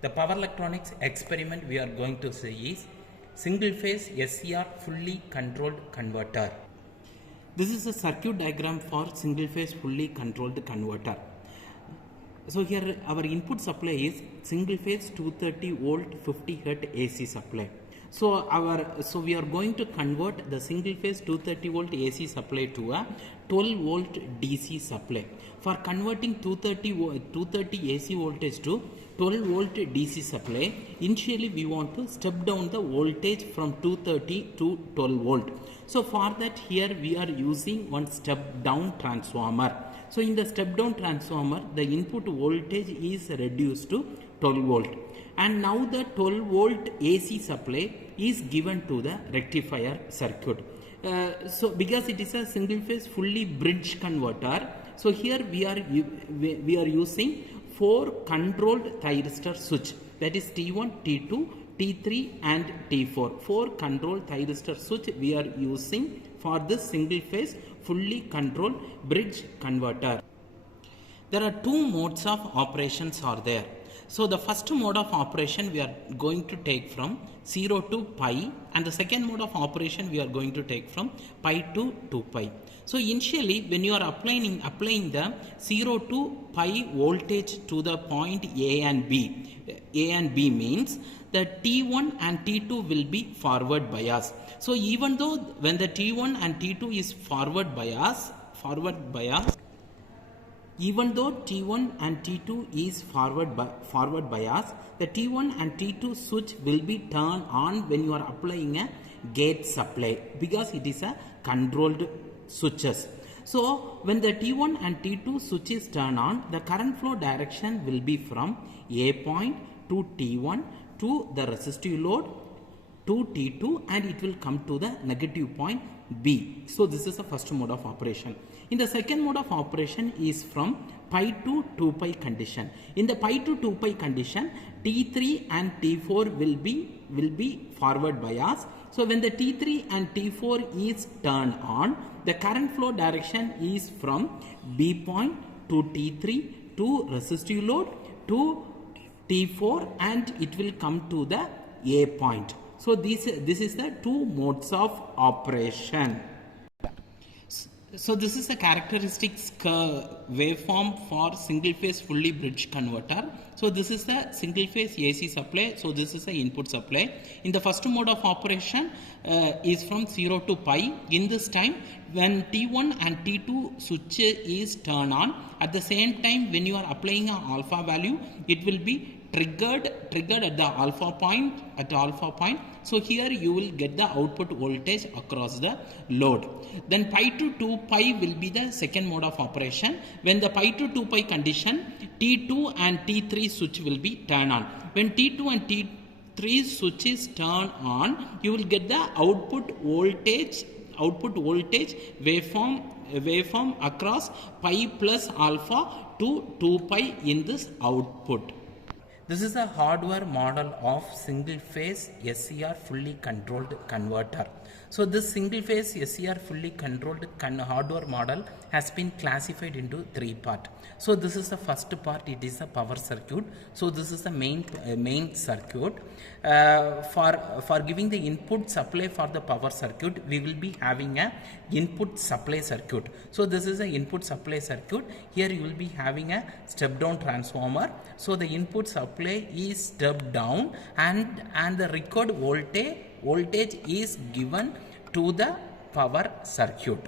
The power electronics experiment we are going to see is single phase SCR fully controlled converter. This is a circuit diagram for single phase fully controlled converter. So here our input supply is single phase 230 volt 50 Hz AC supply. So we are going to convert the single phase 230 volt AC supply to a 12 volt DC supply. For converting 230 AC voltage to 12 volt DC supply, initially we want to step down the voltage from 230 to 12 volt. So for that, here we are using one step down transformer. So in the step down transformer, the input voltage is reduced to 12 volt. And now the 12 volt AC supply is given to the rectifier circuit. So because it is a single phase fully bridge converter, so here we are using 4 controlled thyristor switch, that is T1, T2, T3 and T4. 4 controlled thyristor switch we are using for this single phase fully controlled bridge converter. There are 2 modes of operations are there. So the first mode of operation we are going to take from 0 to pi, and the second mode of operation we are going to take from pi to 2 pi. So initially when you are applying the 0 to pi voltage to the point A and B means that T1 and T2 will be forward bias. So even though when the T1 and T2 is forward bias, even though T1 and T2 is forward bias, the T1 and T2 switch will be turned on when you are applying a gate supply, because it is a controlled switches. So when the T1 and T2 switch is turned on, the current flow direction will be from A point to T1 to the resistive load to T2, and it will come to the negative point B. So this is the first mode of operation. In the second mode of operation is from pi to 2 pi condition. In the pi to 2 pi condition, T3 and T4 will be forward bias. So when the T3 and T4 is turned on, the current flow direction is from B point to T3 to resistive load to T4, and it will come to the A point. So this is the 2 modes of operation. So this is a characteristics waveform for single phase fully bridge converter. So this is the single phase AC supply. So this is the input supply. In the first mode of operation is from 0 to pi. In this time, when T1 and T2 switch is turned on, at the same time when you are applying an alpha value, it will be triggered at the alpha point. So here you will get the output voltage across the load. Then pi to 2 pi will be the second mode of operation. When the pi to 2 pi condition, T2 and T3 switch will be turned on. When T2 and T3 switch is turned on, you will get the output voltage waveform across pi plus alpha to 2 pi in this output. This is a hardware model of single phase SCR fully controlled converter. So this single phase SCR fully controlled hardware model has been classified into 3 parts. So this is the first part, it is a power circuit. So this is the main circuit. For giving the input supply for the power circuit, we will be having a input supply circuit. So this is a input supply circuit. Here you will be having a step down transformer. So the input supply is stepped down, and the record voltage is given to the power circuit.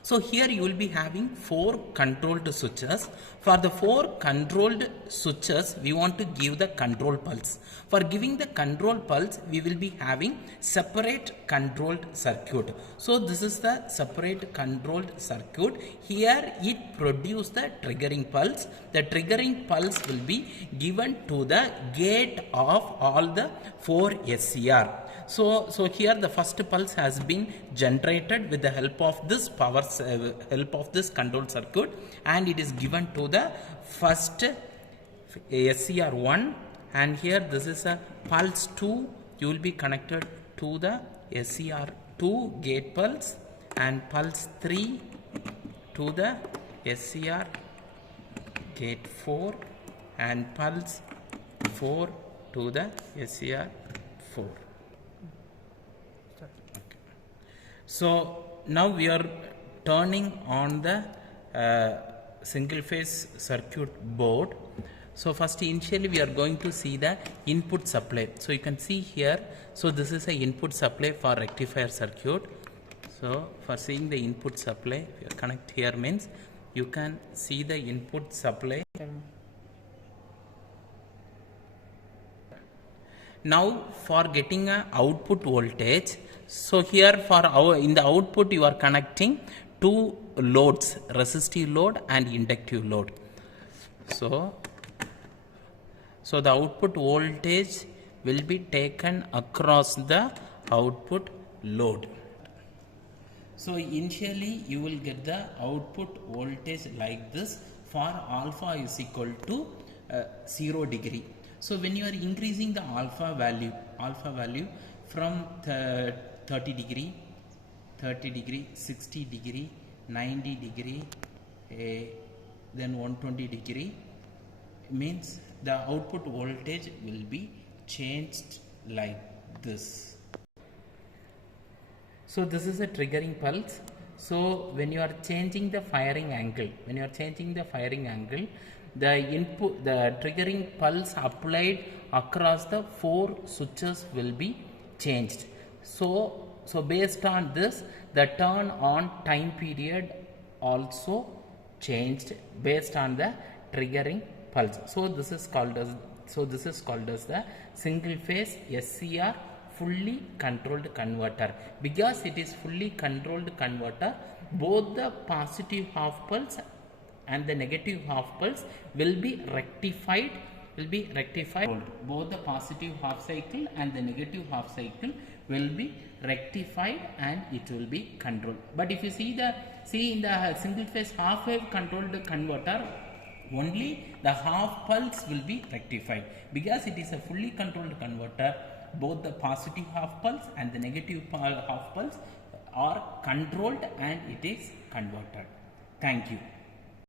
So here you will be having 4 controlled switches. For the 4 controlled switches, we want to give the control pulse. For giving the control pulse, we will be having separate controlled circuit. So this is the separate controlled circuit. Here it produces the triggering pulse. The triggering pulse will be given to the gate of all the 4 SCR. So here the first pulse has been generated with the help of this control circuit, and it is given to the first SCR1, and here this is a pulse 2. You will be connected to the SCR2 gate pulse, and pulse 3 to the SCR gate 4, and pulse 4 to the SCR 4. Okay. So now we are turning on the single phase circuit board. So first initially we are going to see the input supply. So you can see here, so this is a input supply for rectifier circuit. So for seeing the input supply, if you connect here means you can see the input supply. Now for getting a output voltage, so here for our in the output you are connecting two loads, resistive load and inductive load. So the output voltage will be taken across the output load. So initially you will get the output voltage like this for alpha is equal to 0 degree. So when you are increasing the alpha value from 30 degree, 60 degree, 90 degree, then 120 degree, means the output voltage will be changed like this. So this is a triggering pulse. So when you are changing the firing angle, the input, the triggering pulse applied across the 4 switches will be changed. So based on this, the turn on time period also changed based on the triggering pulse. So this is called as the single phase SCR fully controlled converter. Because it is fully controlled converter, both the positive half pulse and the negative half pulse will be rectified. Both the positive half cycle and the negative half cycle will be rectified and it will be controlled. But if you see in the single phase half wave controlled converter, only the half pulse will be rectified. Because it is a fully controlled converter, both the positive half pulse and the negative half pulse are controlled and it is converted. Thank you.